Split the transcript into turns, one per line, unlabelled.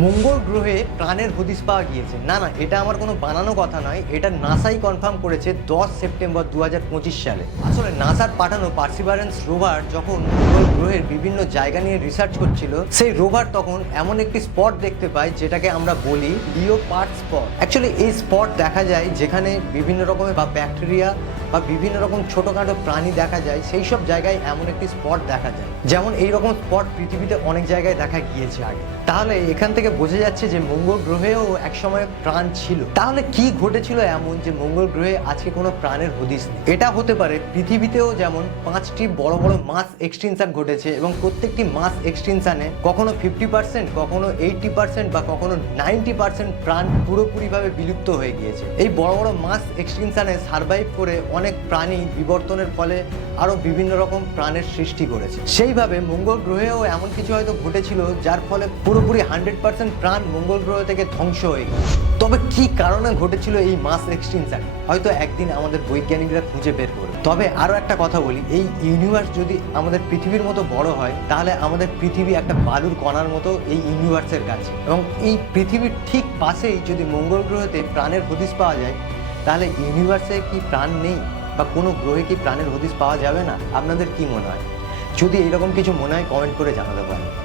মঙ্গল গ্রহে প্রাণের হদিস পাওয়া গিয়েছে। না না, এটা আমার কোনো বানানো কথা নয়। এটা নাসাই কনফার্ম করেছে দশ সেপ্টেম্বর দু হাজার পঁচিশ সালে। আসলে নাসার পাঠানো পার্সিভারেন্স রোভার যখন মঙ্গল গ্রহের বিভিন্ন জায়গা নিয়ে রিসার্চ করছিল, সেই রোভার তখন এমন একটি স্পট দেখতে পায় যেটাকে আমরা বলি লিও পার্ট স্পট অ্যাকচুয়ালি এই স্পট দেখা যায় যেখানে বিভিন্ন রকমের বা ব্যাকটেরিয়া বা বিভিন্ন রকম ছোটোখাটো প্রাণী দেখা যায়, সেই সব জায়গায় এমন একটি স্পট দেখা যায়। যেমন এই রকম স্পট পৃথিবীতে অনেক জায়গায় দেখা গিয়েছে আগে। তাহলে এখান থেকে বোঝা যাচ্ছে যে মঙ্গল গ্রহেও একসময় প্রাণ ছিল। তাহলে কি ঘটেছিল এমন যে মঙ্গল গ্রহে আজকে কোনো প্রাণের হদিস নেই? এটা হতে পারে পৃথিবীতেও যেমন পাঁচটি বড় বড় মাস এক্সটেনশন ঘটেছে এবং প্রত্যেকটি মাস এক্সটেনশনে কখনো ফিফটি পার্সেন্ট, কখনো এইটটি পার্সেন্ট বা কখনো নাইনটি পার্সেন্ট প্রাণ পুরোপুরিভাবে বিলুপ্ত হয়ে গিয়েছে। এই বড় বড় মাস এক্সটেনশনে সার্ভাইভ করে অনেক প্রাণী বিবর্তনের ফলে আরও বিভিন্ন রকম প্রাণের সৃষ্টি করেছে। সেইভাবে মঙ্গল গ্রহেও এমন কিছু হয়তো ঘটেছিল যার ফলে পুরোপুরি হান্ড্রেড পার্সেন্ট প্রাণ মঙ্গল গ্রহ থেকে ধ্বংস হয়ে গেছে তবে কি কারণে ঘটেছিল এই মাস এক্সটেনশন? হয়তো একদিন আমাদের বৈজ্ঞানিকরা খুঁজে বের করবে। তবে আরও একটা কথা বলি, এই ইউনিভার্স যদি আমাদের পৃথিবীর মতো বড় হয়, তাহলে আমাদের পৃথিবী একটা বালুর কণার মতো এই ইউনিভার্সের কাছে। এবং এই পৃথিবীর ঠিক পাশেই যদি মঙ্গল গ্রহতে প্রাণের হদিস পাওয়া যায় তাহলে ইউনিভার্সে কি প্রাণ নেই? বা কোনো গ্রহে কি প্রাণের হদিস পাওয়া যাবে না? আপনাদের কি মনে হয়? যদি এরকম কিছু মনে হয় কমেন্ট করে জানাতে পারেন।